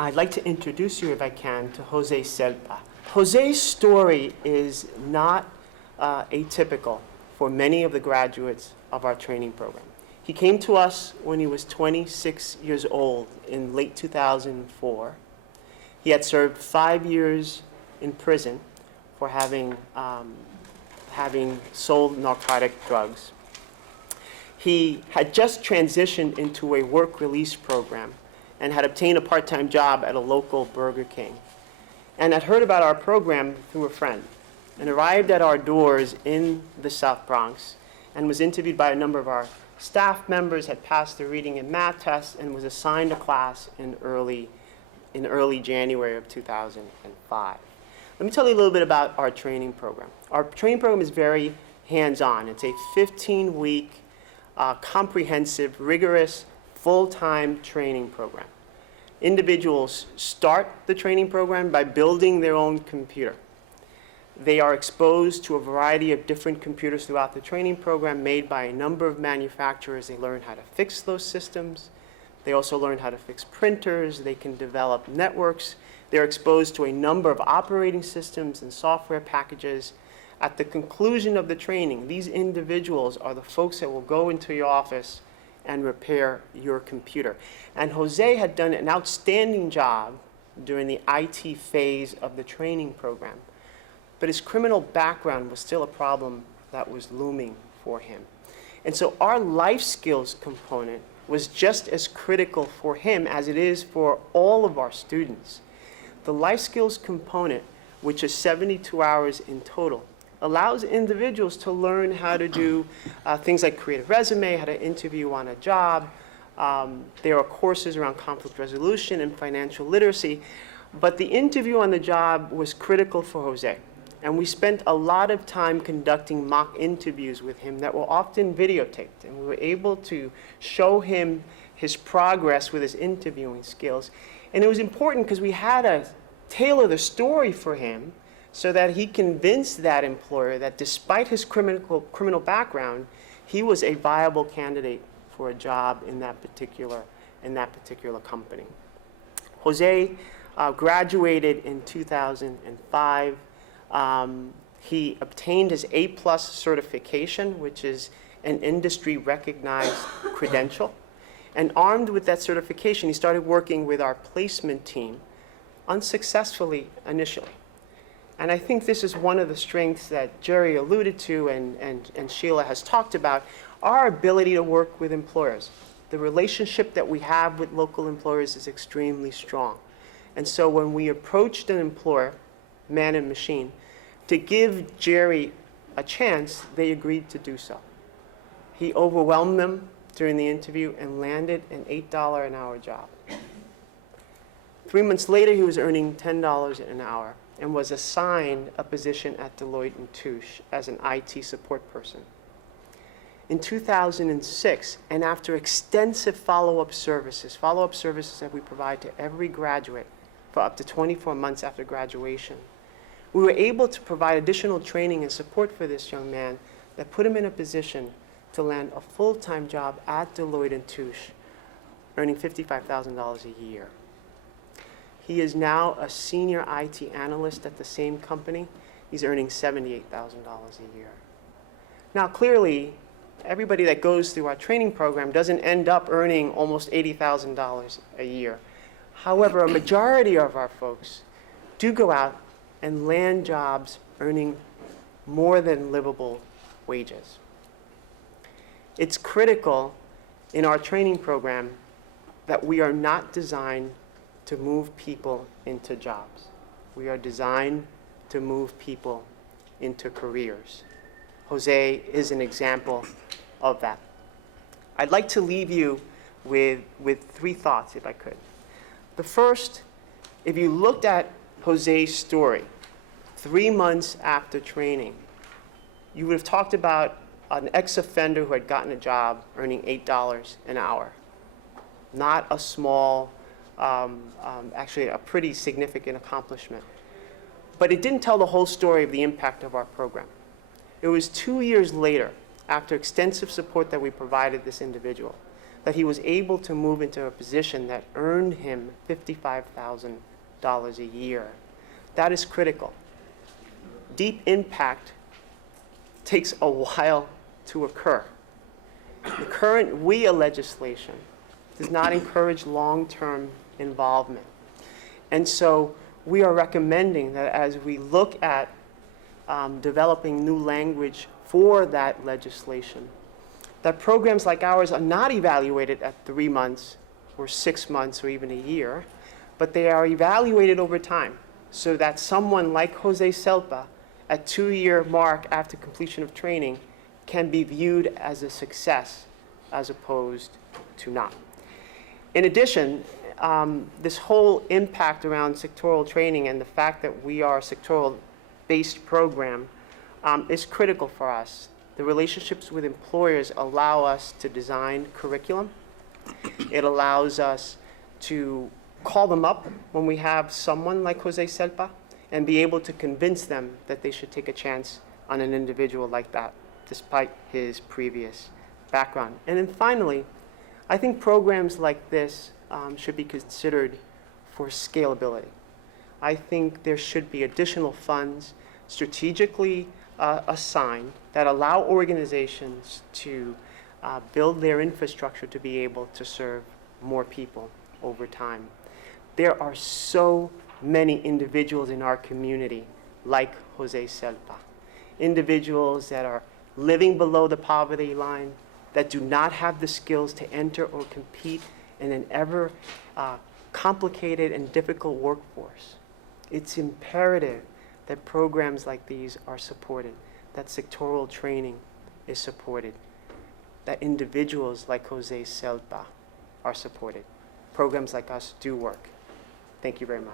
I'd like to introduce you, if I can, to Jose Selpa. Jose's story is not atypical for many of the graduates of our training program. He came to us when he was 26 years old in late 2004. He had served 5 years in prison for having sold narcotic drugs. He had just transitioned into a work release program and had obtained a part-time job at a local Burger King, and had heard about our program through a friend, and arrived at our doors in the South Bronx and was interviewed by a number of our staff members, had passed the reading and math tests, and was assigned a class in early January of 2005. Let me tell you a little bit about our training program. Our training program is very hands-on. It's a 15-week, comprehensive, rigorous, full-time training program. Individuals start the training program by building their own computer. They are exposed to a variety of different computers throughout the training program made by a number of manufacturers. They learn how to fix those systems. They also learn how to fix printers. They can develop networks. They're exposed to a number of operating systems and software packages. At the conclusion of the training, these individuals are the folks that will go into your office and repair your computer. And Jose had done an outstanding job during the IT phase of the training program. But his criminal background was still a problem that was looming for him. And so our life skills component was just as critical for him as it is for all of our students. The life skills component, which is 72 hours in total, allows individuals to learn how to do things like create a resume, how to interview on a job. There are courses around conflict resolution and financial literacy. But the interview on the job was critical for Jose. And we spent a lot of time conducting mock interviews with him that were often videotaped. And we were able to show him his progress with his interviewing skills. And it was important because we had to tailor the story for him so that he convinced that employer that despite his criminal background, he was a viable candidate for a job in that particular company. Jose graduated in 2005. He obtained his A+ certification, which is an industry-recognized credential. And armed with that certification, he started working with our placement team, unsuccessfully initially. And I think this is one of the strengths that Jerry alluded to and Sheila has talked about, our ability to work with employers. The relationship that we have with local employers is extremely strong. And so when we approached an employer, man and machine, to give Jerry a chance, they agreed to do so. He overwhelmed them during the interview and landed an $8 an hour job. 3 months later, he was earning $10 an hour and was assigned a position at Deloitte & Touche as an IT support person. In 2006, and after extensive follow-up services that we provide to every graduate for up to 24 months after graduation, we were able to provide additional training and support for this young man that put him in a position to land a full-time job at Deloitte & Touche, earning $55,000 a year. He is now a senior IT analyst at the same company. He's earning $78,000 a year. Now, clearly, everybody that goes through our training program doesn't end up earning almost $80,000 a year. However, a majority of our folks do go out and land jobs earning more than livable wages. It's critical in our training program that we are not designed to move people into jobs. We are designed to move people into careers. Jose is an example of that. I'd like to leave you with 3 thoughts, if I could. The first, if you looked at Jose's story 3 months after training, you would have talked about an ex-offender who had gotten a job earning $8 an hour. Not a small, actually a pretty significant accomplishment. But it didn't tell the whole story of the impact of our program. It was 2 years later, after extensive support that we provided this individual, that he was able to move into a position that earned him $55,000 a year. That is critical. Deep impact takes a while to occur. The current WIA legislation does not encourage long-term involvement. And so we are recommending that as we look at developing new language for that legislation, that programs like ours are not evaluated at 3 months or 6 months or even a year, but they are evaluated over time so that someone like Jose Selpa at 2-year mark after completion of training can be viewed as a success as opposed to not. In addition, this whole impact around sectoral training and the fact that we are a sectoral-based program is critical for us. The relationships with employers allow us to design curriculum. It allows us to call them up when we have someone like Jose Selpa and be able to convince them that they should take a chance on an individual like that, despite his previous background. And then finally, I think programs like this should be considered for scalability. I think there should be additional funds strategically assigned that allow organizations to build their infrastructure to be able to serve more people over time. There are so many individuals in our community like Jose Selpa, individuals that are living below the poverty line, that do not have the skills to enter or compete in an ever complicated and difficult workforce. It's imperative that programs like these are supported, that sectoral training is supported, that individuals like Jose Selpa are supported. Programs like us do work. Thank you very much.